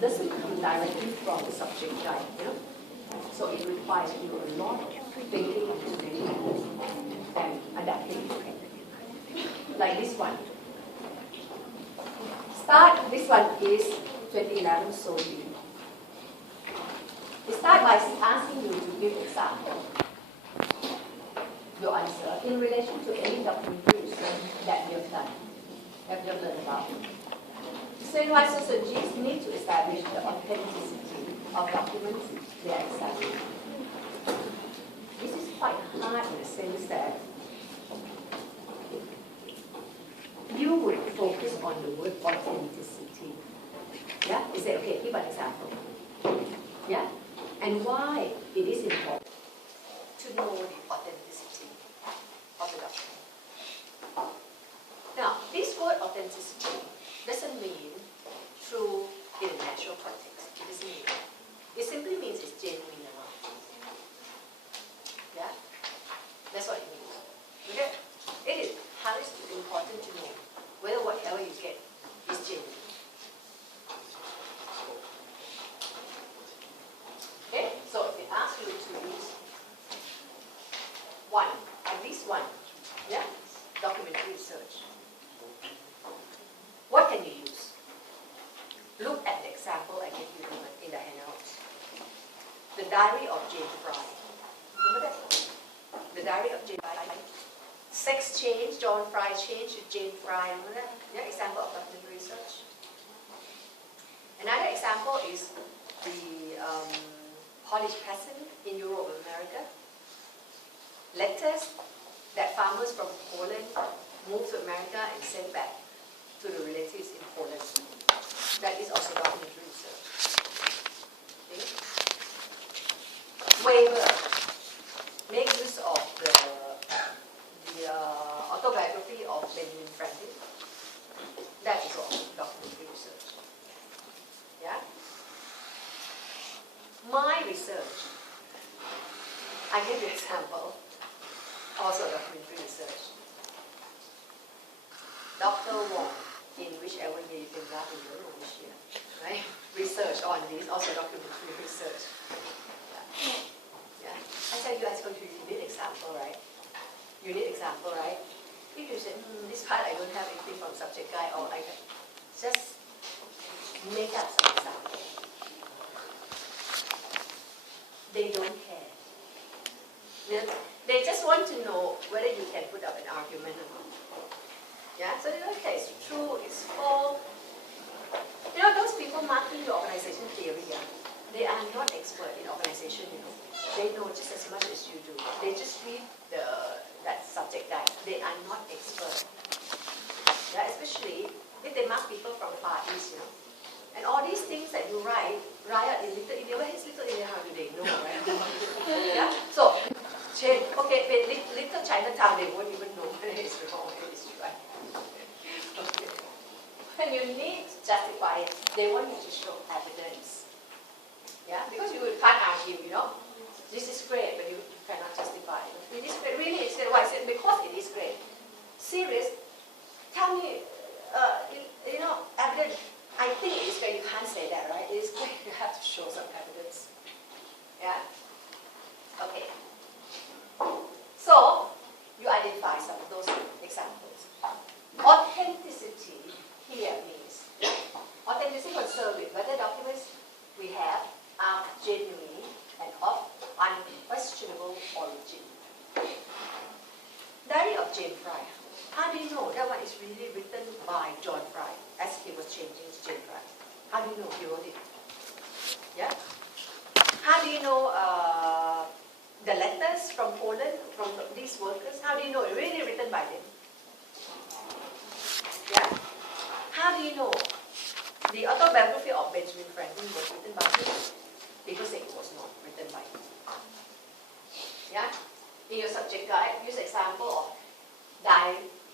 doesn't come directly from the subject guide, you know? So it requires you a lot of thinking and reading and adapting. Like this one. This one is 2011 solely. We start by asking you to give example, your answer in relation to any documentary research that you have done, that you have learned about. Student-wise sociologists need to establish the authenticity of documents they are examining. This is quite hard in the sense that you would focus on the word authenticity. Yeah? You say, okay, give an example. Yeah? And why it is important to know the authenticity of the document. Now, this word authenticity doesn't mean true in a natural context. It doesn't mean that. It simply means it's genuine or not. Yeah? That's what it means. Okay? It is highly important to know whether whatever you get is genuine. Okay? So if it asks you to use one, at least one, yeah? Documentary research. What can you use? Look at the example I gave you in the handouts. The Diary of Jane Fry. Remember that? The Diary of Jane Fry. Sex change, John Fry changed to Jane Fry. Remember that? Yeah, example of documentary research. Another example is the Polish peasant in Europe and America. Letters that farmers from Poland moved to America and sent back to the relatives in Poland. That is also documentary research. Okay? Weber make use of the autobiography of Benjamin Franklin. That is also documentary research. Yeah? My research, I give you an example, also documentary research. Dr. Wong, in whichever year you can grab, you don't know which year, right? Research on this, also documentary research. Yeah. I tell you guys, you need example, right? You need example, right? If you say, this part I don't have anything from subject guide, or I can just make up some example. They don't care. They just want to know whether you can put up an argument or not. Yeah, so they don't care, it's true, it's false. You know, those people marking the organization theory, yeah, they are not expert in organization, you know. They know just as much as you do. They just read that subject guide. They are not expert. Yeah, especially if they mark people from Far East, you know. And all these things that you write in Little India, where is Little India? How do they know, right? Yeah? So, okay, Little Chinatown, they won't even know whether it's wrong or it's right. Okay. When you need to justify it, they want you to show evidence. Yeah? Because you can't argue, you know. This is great, but you cannot justify it. It is great. Really, it's great. Why? Because it is great. Serious? Tell me, you know, evidence. I think it is great. You can't say that, right? It is great. You have to show some evidence. Yeah? Okay. So, you identify some of those examples. Authenticity here means authenticity concerns with whether documents we have are genuine and of unquestionable origin. Diary of Jane Fry. How do you know that one is really written by John Fry as he was changing to Jane Fry? How do you know he wrote it? Yeah? How do you know the letters from Poland, from these workers? How do you know it really written by them? Yeah? How do you know the autobiography of Benjamin Franklin was written by him? Because it was not written by him. Yeah? In your subject guide, use example of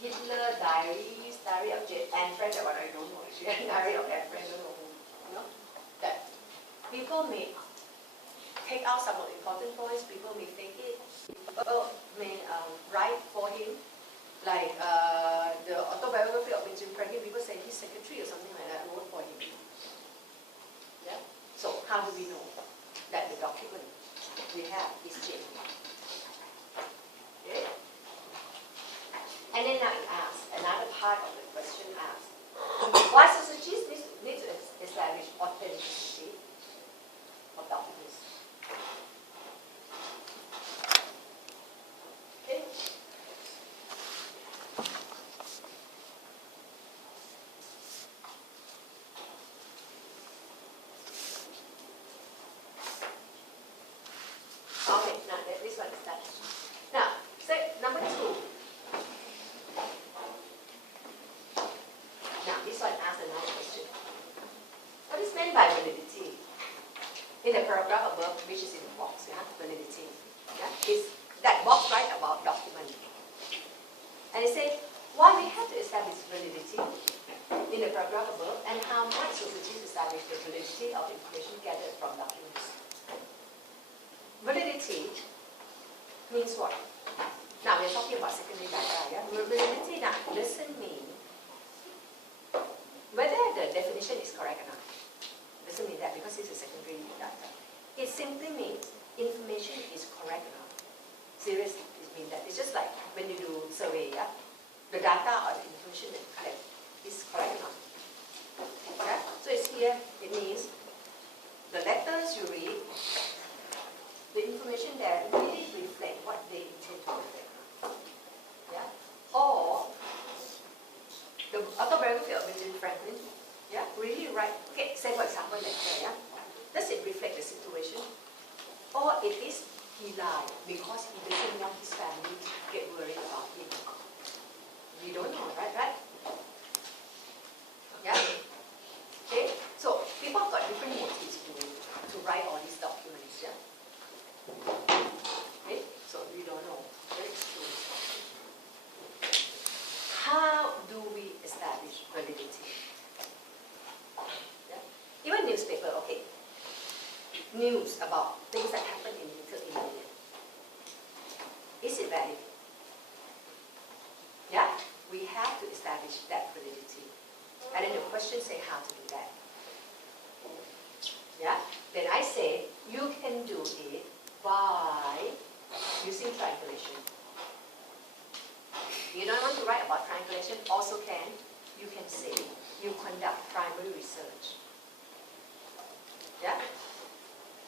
Hitler diaries, Diary of Anne Frank, that one I don't know actually, Diary of Anne Frank, I don't know who, you know? That people may take out some of the important points, people may fake it, people may write for him, like the autobiography of Benjamin Franklin, people say his secretary or something like that wrote for him. how do we know that the document we have is genuine? Okay? And then now it asks, another part of the question asks, why societies need to establish authenticity of documents? Okay? Okay, now this one is done. Now, number 2. Now, this one asks another question. What is meant by validity? In the paragraph above, which is in the box, yeah, validity. Yeah, is that box right about document. And it says, why we have to establish validity in the paragraph above, and how might societies establish the validity of information gathered from documents. Validity means what? Now we're talking about secondary data, yeah? Validity now doesn't mean whether the definition is correct or not. Doesn't mean that because it's a secondary data. It simply means information is correct or not. Seriously, it means that. It's just like when you do survey, yeah? The data or the information that you collect is correct or not. Yeah? So it's here, it means the letters you read, the information there really reflect what they intend to reflect. Yeah? Or the autobiography of Benjamin Franklin, yeah, really write, okay, say for example letter, yeah? Does it reflect the situation? Or it is he lied because he doesn't want his family to get worried about him. We don't know, right? Yeah? Okay? So people have got different motives to write all these documents, yeah? Okay? So we don't know. That's true. How do we establish validity? Yeah? Even newspaper, okay. News about things that happen in Little India. Is it valid? Yeah? We have to establish that validity. And then the question say how to do that. Yeah? Then I say you can do it by using triangulation. You don't want to write about triangulation, also can. You can say you conduct primary research. Yeah?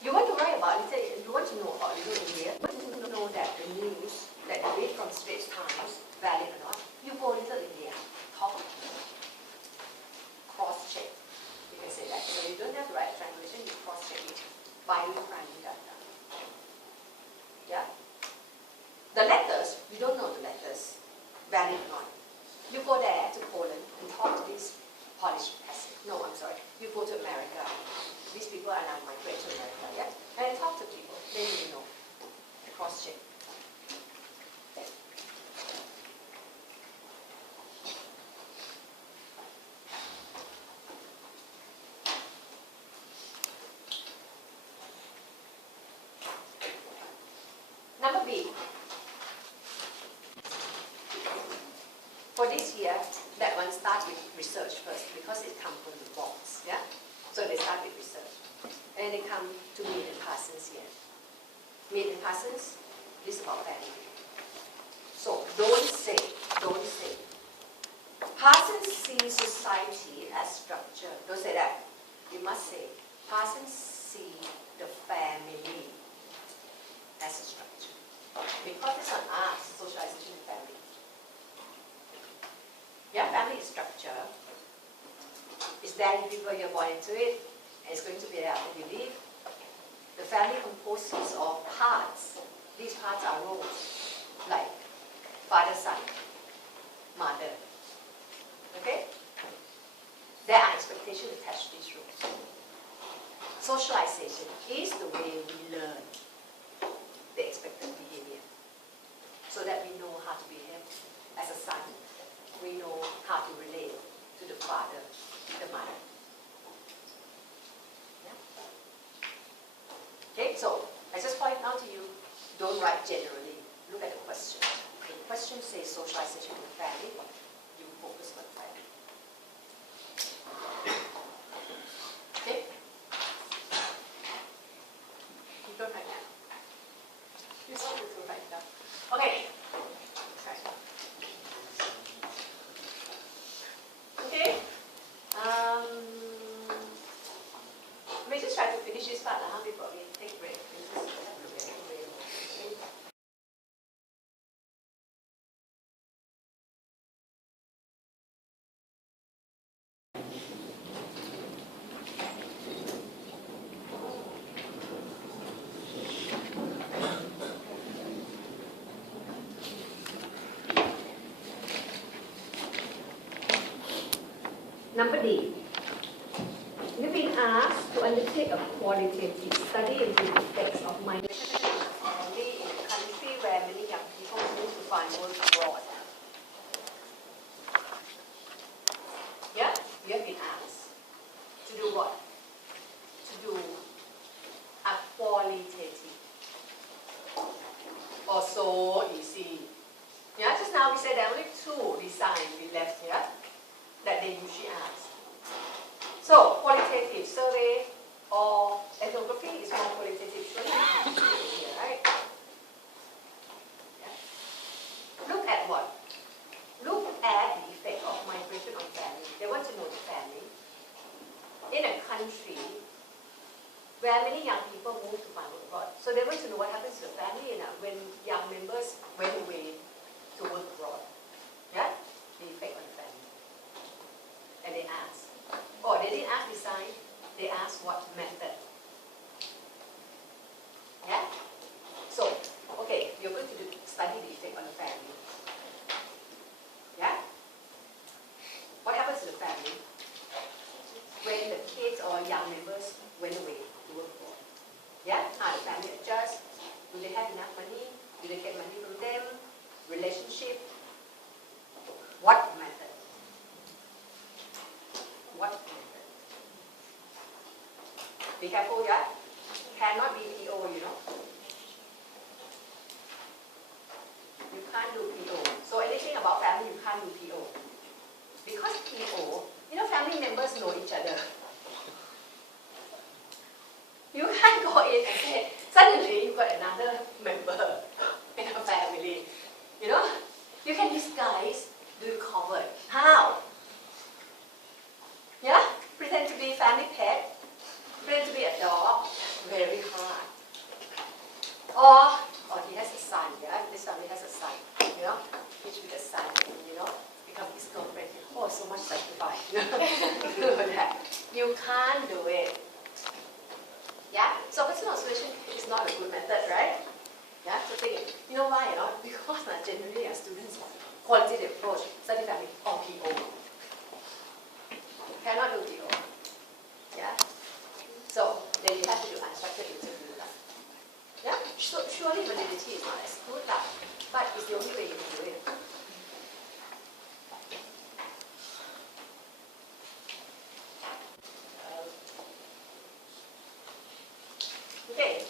You want to write about you want to know about Little India, you want to know that the news that you read from Straits Times, valid or not, you go Little India, talk, cross-check. You can say that. So you don't have to write a triangulation, you cross-check it by doing primary data. Yeah? The letters, you don't know the letters, valid or not. You go there to Poland and talk to these Polish peasants. No, I'm sorry. You go to America. These people are now migrate to America, yeah? And talk to people, then you know. Cross-check. Number B. For this year, that one start with research first because it comes from the box, yeah? So they start with research. And they come to Mead and Parsons here. Mead and Parsons, this is about value. So don't say. Parsons sees society as structure. Don't say that. You must say, Parsons see the family as a structure. Because this one asks socialization of family. Yeah, family is structure. It's there people you're born into it, and it's going to be there after you leave. The family composes of parts. These parts are roles, like father, son, mother. Okay? There are expectations attached to these roles. Socialization is the way we learn the expected behavior, so that we know how to behave as a son. We know how to relate to the father, the mother. Yeah? Okay, so I just point out to you, don't write generally. Look at the question. The question says socialization with family. You focus on family. Okay? just try to finish this part before we take a break. This is okay. Number D. You've been asked to undertake a qualitative study into the effects of migration family in a country where many young people move to find work abroad. Yeah? You have been asked to do what? To do a qualitative. Or so easy. Yeah, just now we said there are only two designs we left here that they usually ask. So, qualitative survey or ethnography is more qualitative, here, right? Yeah. Look at what? Look at the effect of migration on family. They want to know the family in a country where many young people move to find work abroad. So they want to know what happens to the family when young members went away to work abroad. Yeah? The effect on the family. And they ask. Oh, they didn't ask design, they asked what method. Yeah? So, okay, you're going to study the effect on the family. Yeah? What happens to the family when the kids or young members went away to work abroad? Yeah? How the family adjust? Do they have enough money? Do they get money from them? Relationship? What method? What method? Be careful, yeah? Cannot be PO, you know? You can't do PO. So anything about family, you can't do PO. Because PO, you know, family members know each other. You can't go in and say, suddenly you've got another member in a family. You know? You can disguise, do it covered. How? Yeah? Pretend to be family pet. Pretend to be a dog. Very hard. Or he has a son, yeah? This family has a son, you know? Each with a son, you know? Become his girlfriend. Oh, so much sacrifice. You can't do it. Yeah? So personal solution is not a good method, right? Yeah? So think, you know why? Because generally our students qualitative approach, study family, or PO. Cannot do PO. Yeah? So then you have to do unstructured interview. Yeah? So surely validity is not as good, but it's the only way you can do it. Okay.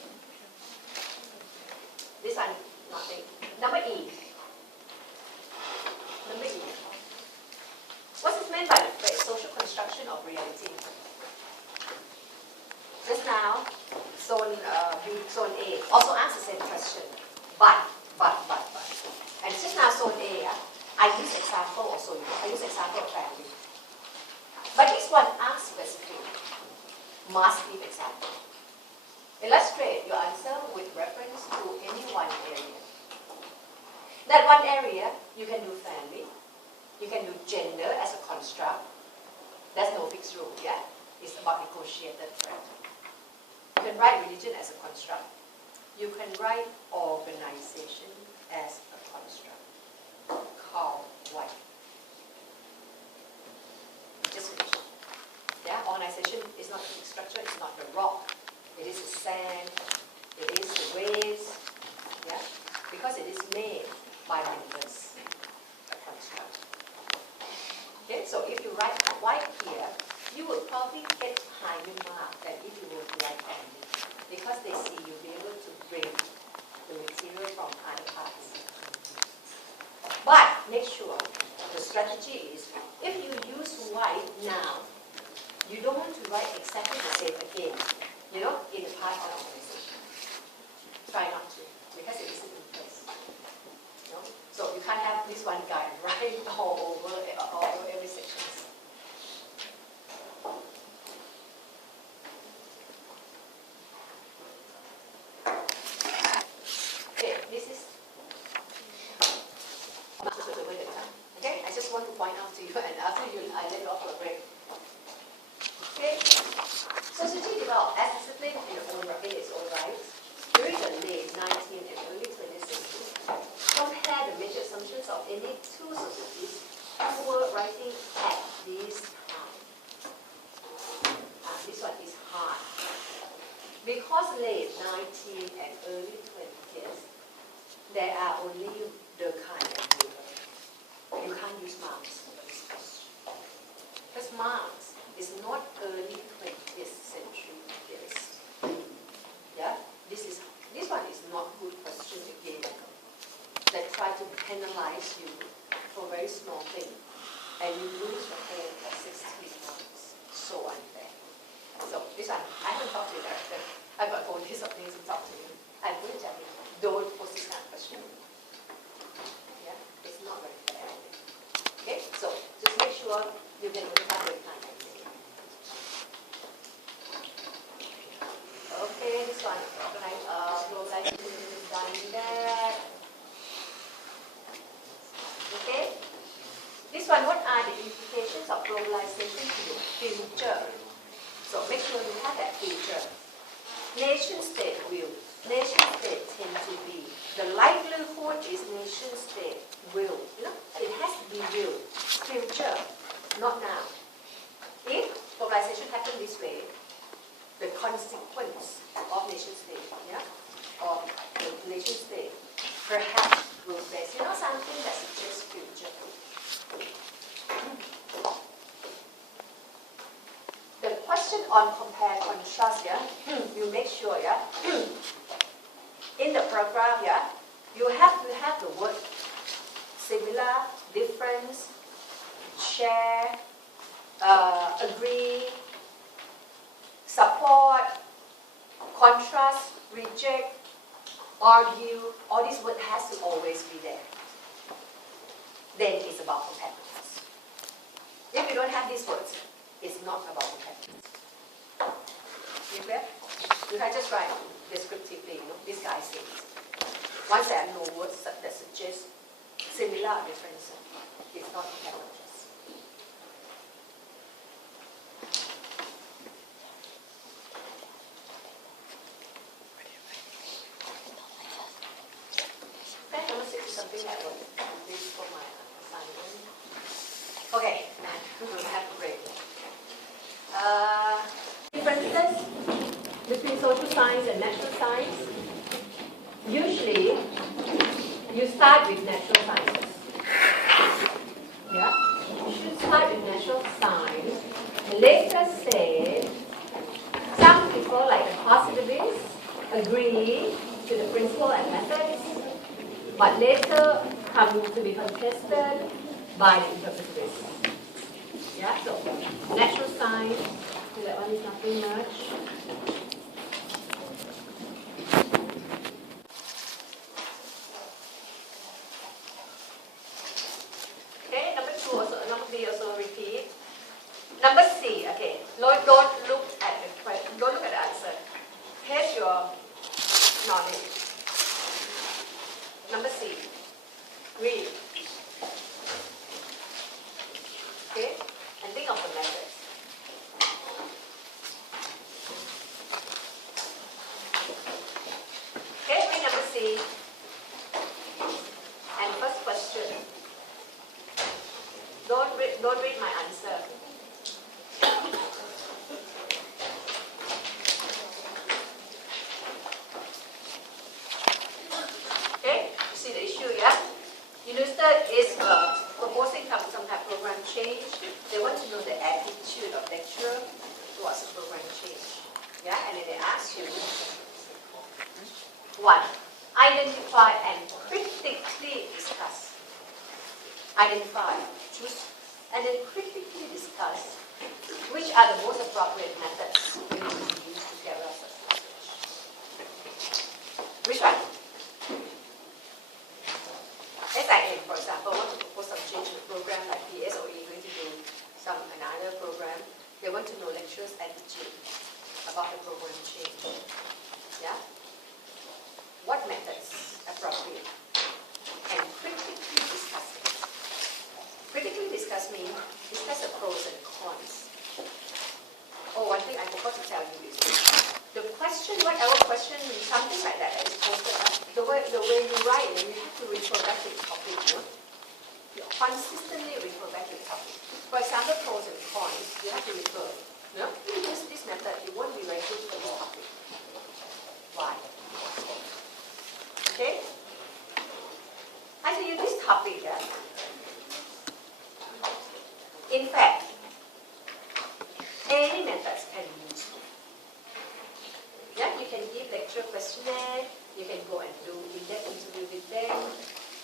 This one, nothing. Number E. Number E. What is meant by the phrase social construction of reality? Just now, zone A also asks the same question. But. And just now, zone A, I use example also. I use example of family. But this one asks specific. Must give example. Illustrate your answer with reference to any one area. That one area, you can do family. You can do gender as a construct. There's no fixed rule, yeah? It's about negotiated threat. You can write religion as a construct. You can write organization as a construct. Carl White. Just finished. Yeah, organization is not the structure, it's not the rock. It is the sand, it is the waves, yeah? Because it is made by members, a construct. Okay, so if you write white here, you will probably get higher mark than if you would write only. Because they see you'll be able to bring the material from other parts. But make sure the strategy is, if you use white now, you don't want to write exactly the same again, you know, in the part of the organization. Try not to, because it isn't in place. You know? So well as discipline in its own right. During the late 19th and early 20th centuries, compare the major assumptions of any two societies who were writing at this time. This one is hard. Because late 19th and early 20th, there are only Durkheim and Weber. You can't use Marx. Because Marx is not early 20th century theorist. Yeah? This one is not good question again. That try to penalize you for a very small thing. And you lose the whole for 16 months. So unfair. So this one, I haven't talked to you directly. I've got a whole list of things to talk to you. I'm going to tell you, don't pose this kind of question. Yeah? It's not very fair. Okay? So just make sure you get notified every time. Okay, this one, globalization is done that. Okay? This one, what are the implications of globalization to the future? So make sure you have that future. Nation-state will. Nation-state tend to be. The likelihood is nation-state will. You know, it has to be will. Future, not now. If globalization happens this way, the consequence of nation-state, yeah, or the nation-state, perhaps will face, you know, something that suggests future. The question on compare contrast, yeah, you make sure, yeah, in the program, yeah, you have to have the word similar, difference, share, agree, support, contrast, reject, argue, all these words has to always be there. Then it's about competence. If you don't have these words, it's not about competence. You clear? You can just write descriptively, you know, this guy says. Once there are no words that suggest similar or different, it's not competence. Okay, we'll have a break. Differences between social science and natural science. Usually, you start with natural sciences. Yeah? You should start with natural science. Later say, some people like the positivists agree to the principle and methods, but later come to be contested by the interpretativists. Yeah, so natural science, so that one is nothing much. Okay, number B also repeat. Number C, okay, don't look at the question, don't look at the answer. Here's your knowledge. Number C, read. Okay, and think of the methods. Okay, read number C. And first question. Don't read my answer. Okay, you see the issue, yeah? UNISTA is proposing some kind of program change. They want to know the attitude of lecturer towards the program change. Yeah, and then they ask you, 1. Identify and critically discuss. Identify, choose, and then critically discuss which are the most appropriate methods you need to use to carry out such research. Which one? SIM, for example, want to propose some change in the program like PSOE going to do another program. They want to know lecturers' attitude about the program change. Yeah? What methods appropriate? And critically discuss it. Critically discuss means discuss the pros and cons. Oh, I think I forgot to tell you this. The question, whatever question, something like that is posted, the way you write it, you have to refer back to the topic, you know? You consistently refer back to the topic. For example, pros and cons, you have to refer. You know? You use this method, it won't be very good for this topic. Why? Okay? I tell you this topic, yeah? In fact, any methods can be used. Yeah, you can give lecture questionnaire, you can go and do in-depth interview with them,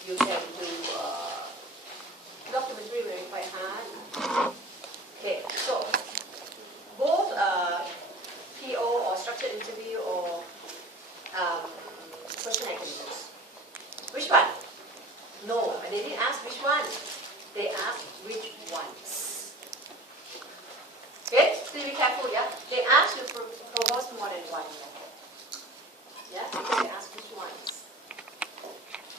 you can do documentary verify hard. Okay, so both PO or structured interview or questionnaire can be used. Which one? No, they didn't ask which one. They asked which ones. Okay, so be careful, yeah? They asked you to propose more than one. Yeah, because they asked which ones.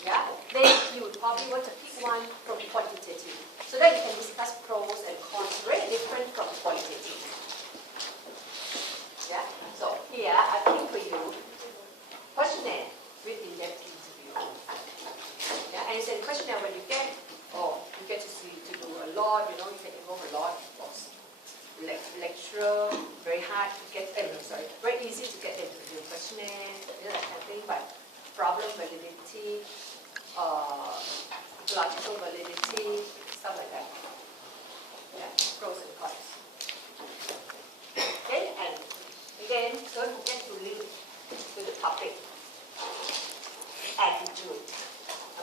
Yeah, then you would probably want to pick one from quantitative. So that you can discuss pros and cons, very different from qualitative. Yeah, so here I think for you, questionnaire with in-depth interview. Yeah, and it's a questionnaire when you get, you get to do a lot, you know, you can involve a lot of lecturer, very hard to get, very easy to get them to do questionnaire, you know, that kind of thing, but problem validity, logical validity, stuff like that. Yeah, pros and cons. Okay, and again, don't forget to link to the topic attitude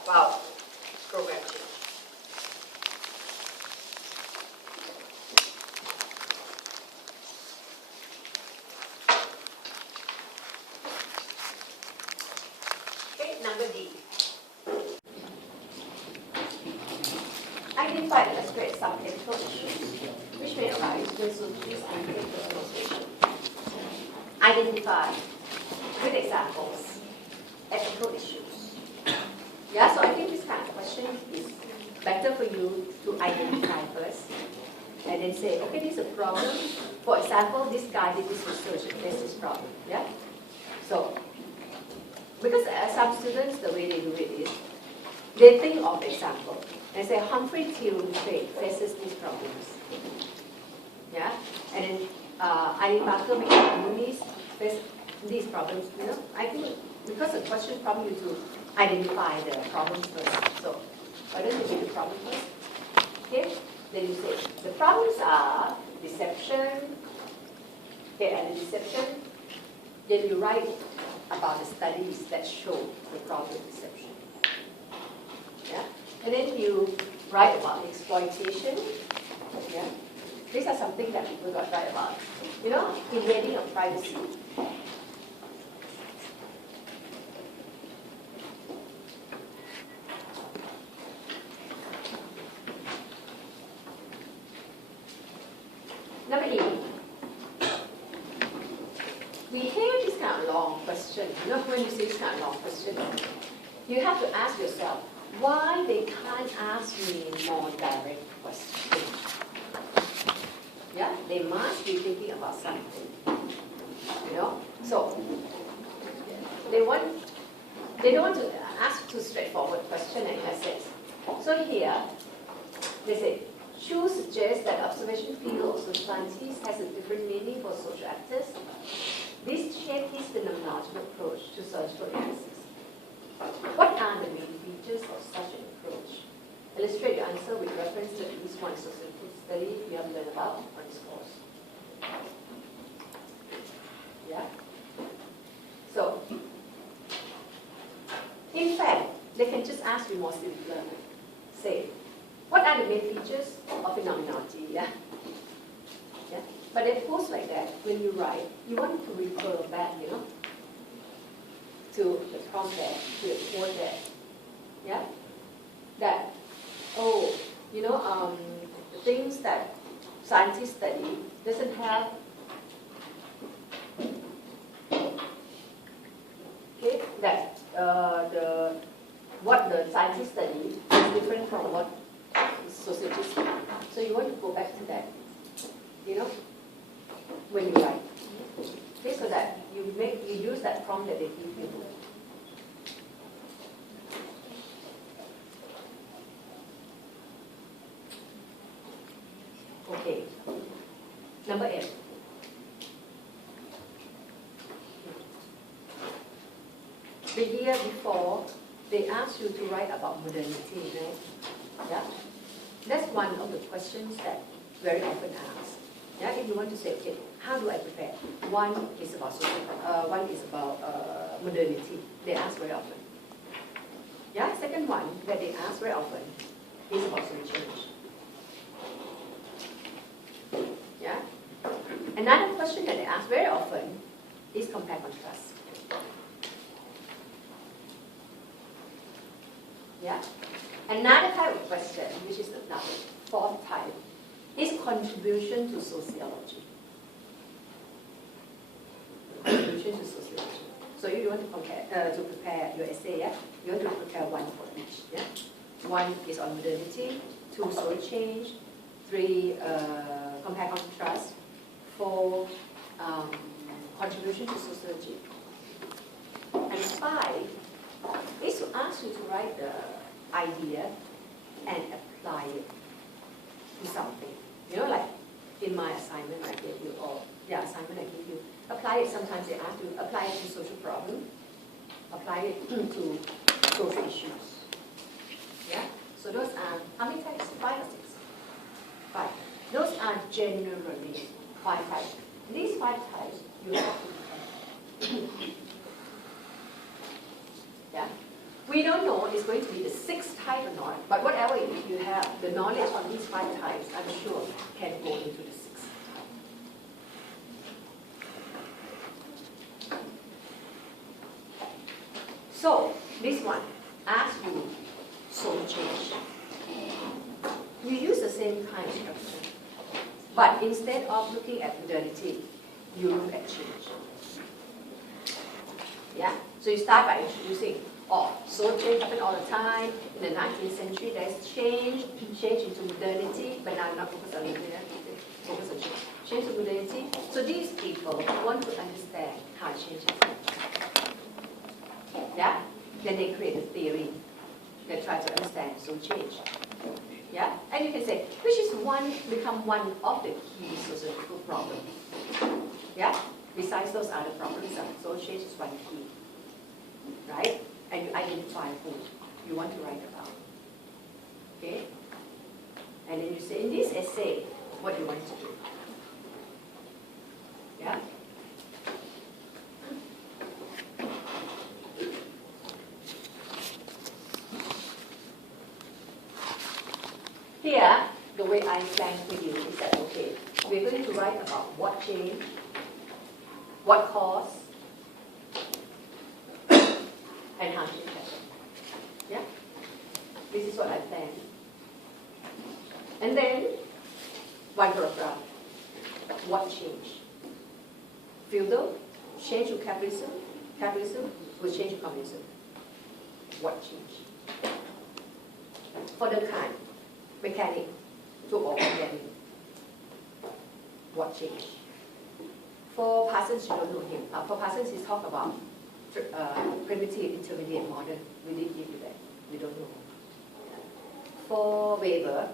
about program change. Okay, number D. Identify and illustrate some ethical issues which may arise when societies undertake the demonstration. Identify with examples ethical issues. Yeah, so I think this kind of question is better for you to identify first and then say, okay, this is a problem. For example, this guy did this research and there's this problem. Yeah? So, because some students, the way they do it is, they think of example. They say Humphrey Tillman faces these problems. Yeah? And then Eileen Barker McNeese faces these problems. You know, I think because the question from you to identify the problem first. So, why don't you do the problem first? Okay? Then you say, the problems are deception. Okay, and the deception, then you write about the studies that show the problem of deception. Yeah? And then you write about exploitation. Yeah? These are something that people got write about. You know, invading of privacy. Number 8. We hear this kind of long question. You know, when you say this kind of long question, you have to ask yourself, why they can't ask me more direct questions? Yeah, they must be thinking about something. You know, so they don't want to ask too straightforward question and essays. So here, they say, Chu suggests that observation field of societies has a different meaning for social actors. This shaped his phenomenological approach to social analysis. What are the main features of such an approach? Illustrate your answer with reference to at least one sociological study you have learned about on this course. Yeah? So, in fact, they can just ask you more simpler. Say, what are the main features of phenomenology? Yeah? Yeah? But they pose like that when you write. You want to refer back, you know, to the prompt there, to the quote there. Yeah? That, oh, you know, the things that scientists study doesn't have, okay, that what the scientists study is different from what sociologists study. So you want to go back to that, you know? when you write. Okay, so that you use that prompt that they give you. Okay. Number 8. The year before, they asked you to write about modernity, right? Yeah? That's one of the questions that very often asked. Yeah, if you want to say, okay, how do I prepare? One is about modernity. They ask very often. Yeah, second one that they ask very often is about social change. Yeah. Another question that they ask very often is compare contrast. Yeah. Another type of question, which is the fourth type, is contribution to sociology. Contribution to sociology. So if you want to prepare your essay, yeah, you want to prepare one for each. Yeah. One is on modernity, 2 social change, 3 compare contrast, 4 contribution to sociology, and 5 is to ask you to write the idea and apply it to something. You know, like in my assignment I gave you, or assignment I gave you, apply it. Sometimes they ask you apply it to social problem, apply it to social issues. Yeah. So those are how many types? 5 or 6? 5. Those are generally 5 types. These 5 types you have to prepare. Yeah. We don't know it's going to be the 6th type or not, but whatever you have, the knowledge on these 5 types, I'm sure can go into the 6th type. So, this one asks you social change. You use the same kind of structure, but instead of looking at modernity, you look at change. Yeah? So you start by introducing, social change happened all the time. In the 19th century, there's change into modernity, but now not focus on modernity, focus on change to modernity. So these people want to understand how change happens. Yeah? Then they create a theory that tries to understand social change. Yeah? And you can say, which is become one of the key sociological problems. Yeah? Besides those other problems, social change is one key. Right? And you identify who you want to write about. Okay? And then you say, in this essay, what do you want to do? Yeah? Here, the way I plan for you is that, okay, we're going to write about what changed, what caused, and how change happened. Yeah? This is what I planned. And then, one paragraph. What changed? Feudal, change to capitalism. Capitalism will change to communism. What changed? For the kind, mechanic to organic. What changed? For Parsons, you don't know him. For Parsons, he talked about primitive, intermediate, modern. We didn't give you that. We don't know. For Weber,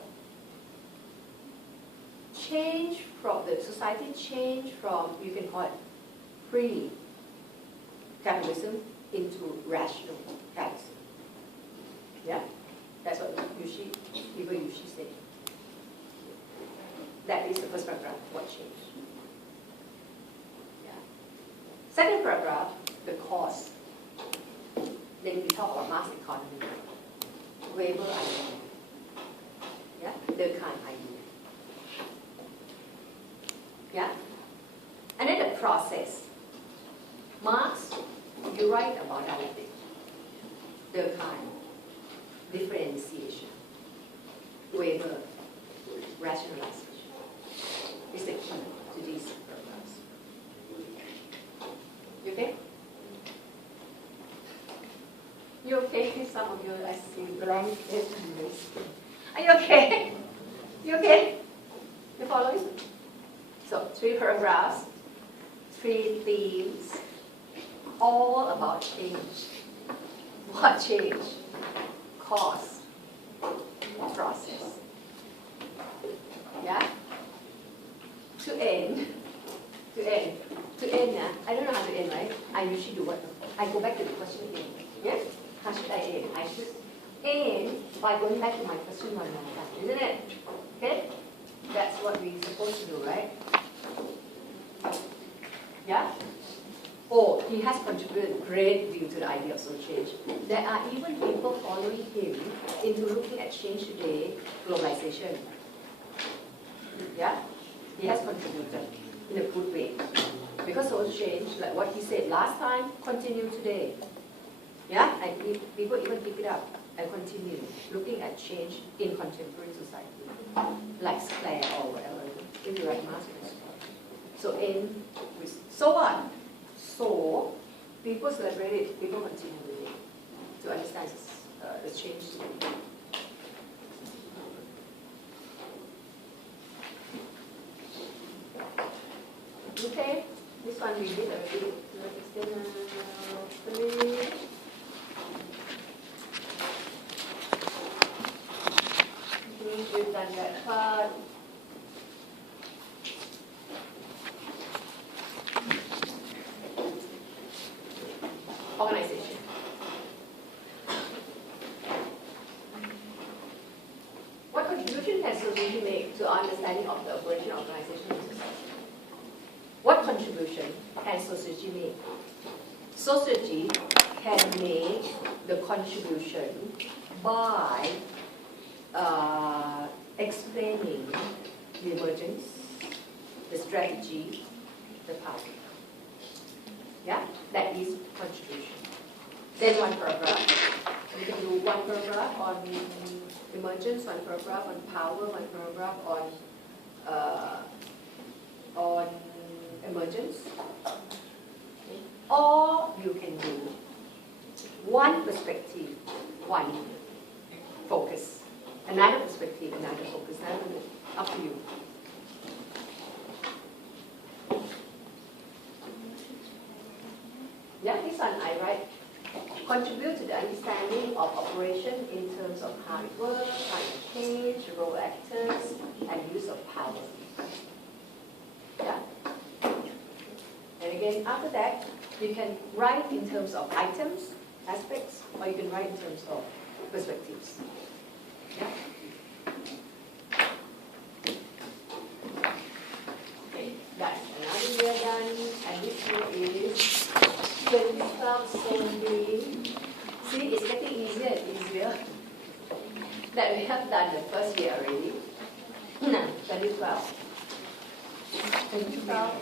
change from the society changed from, you can call it pre-capitalism into rational capitalism. Yeah? That's what people usually say. That is the first paragraph, what changed. Yeah. Second paragraph, the cause. Then we talk about mass economy. Weber idea. Yeah? Durkheim idea. Yeah? And then the process. Marx, you write about everything. Durkheim, differentiation. Weber, rationalization. Is the key to these programs. You okay? You okay? Some of you, I see blank faces. Are you okay? You okay? You following? So, 3 paragraphs, 3 themes, all about change. What change? Cause, process. Yeah? To end, I don't know how to end, right? I usually do what? I go back to the question again. Yeah? How should I end? I should end by going back to my question one more time, isn't it? Okay? That's what we're supposed to do, right? Yeah? Oh, he has contributed a great deal to the idea of social change. There are even people following him into looking at change today, globalization. Yeah? He has contributed in a good way. Because social change, like what he said last time, continue today. Yeah? And people even pick it up and continue looking at change in contemporary society, like Square or whatever, if you write masters. So end with, so what? So people celebrate it, people continue with it to understand the change today. Okay, this one we did already. We've done that part. Organization. What contribution can society make to understanding of the operation of organization in society? What contribution can society make? Society can make the contribution by explaining the emergence, the strategy, the power. Yeah, that is contribution. Then one paragraph. You can do one paragraph on emergence, one paragraph on power, one paragraph on emergence. Okay. Or you can do one perspective, one focus. Another perspective, another focus, another, up to you. Yeah, this one I write, contribute to the understanding of operation in terms of how it works, how it changes, role actors, and use of power. Yeah? And again, after that, you can write in terms of items, aspects, or you can write in terms of perspectives. Yeah? Okay, that's another year done, and this year is 2017. See, it's getting easier and easier. That we have done the first year already. 2012. 2012.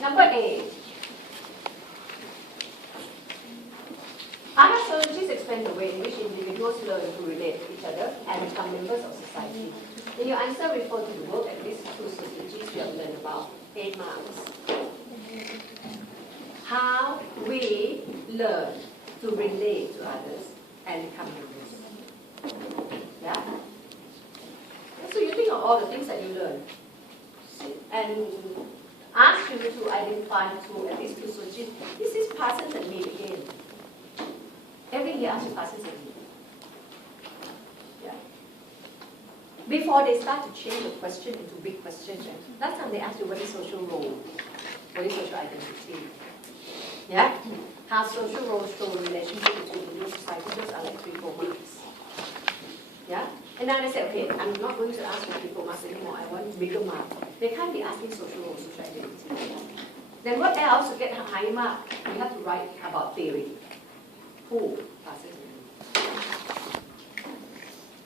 Number 8. Other sociologists explain the way in which individuals learn to relate to each other and become members of society. In your answer, refer to the work at least 2 sociologies you have learned about. 8 marks. How we learn to relate to others and become members. Yeah? So you think of all the things that you learn. And ask you to identify at least 2 sociologies. This is Parsons and Mead again. Every year ask you Parsons and Mead. Yeah. Before they start to change the question into big questions, last time they asked you what is social role, what is social identity. Yeah? How social roles show a relationship between individual society, those are like 3-4 marks. Yeah? And now they say, okay, I'm not going to ask for 3-4 marks anymore, I want bigger marks. They can't be asking social roles, social identity. Then what else to get a higher mark? You have to write about theory. Who? Parsons and Mead.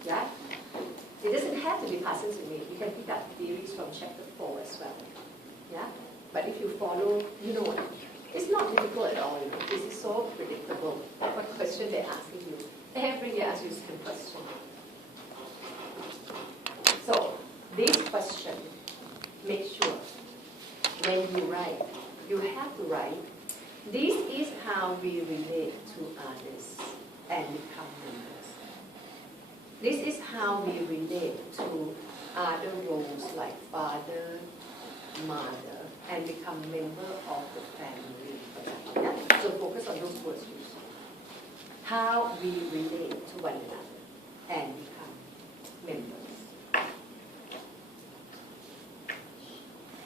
Yeah? It doesn't have to be Parsons and Mead. You can pick up theories from chapter 4 as well. Yeah? But if you follow, you know what? It's not difficult at all, you know. This is so predictable. Like what question they're asking you. Every year asks you the same question. So, this question, make sure when you write, you have to write, this is how we relate to others and become members. This is how we relate to other roles like father, mother, and become member of the family. Yeah? So focus on those words used. How we relate to one another and become members.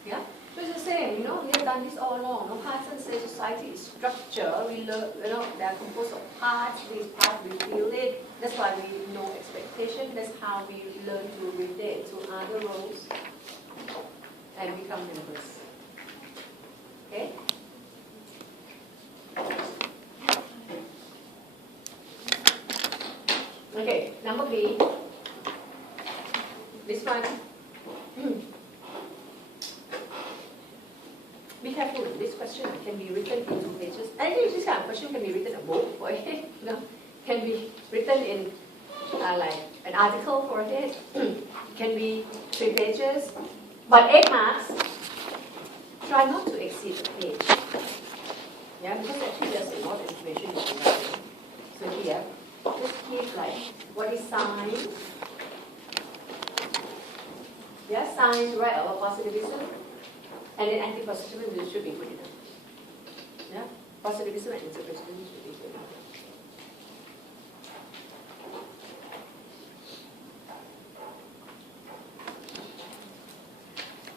Yeah? So it's the same, we have done this all along. Parson says society is structure. We learn, they are composed of parts. These parts, we feel it. That's why we know expectation. That's how we learn to relate to other roles and become members. Okay? Okay, number B. This one. Be careful, this question can be written in 2 pages. I think this kind of question can be written a book for it. Can be written in like an article for it. Can be 3 pages. But 8 marks, try not to exceed a page. Yeah, because actually there's a lot of information you can write. So here, just keep like, what is science? Yeah, science, right, about positivism. And then anti-positivism should be good enough. Yeah, positivism and interpretation should be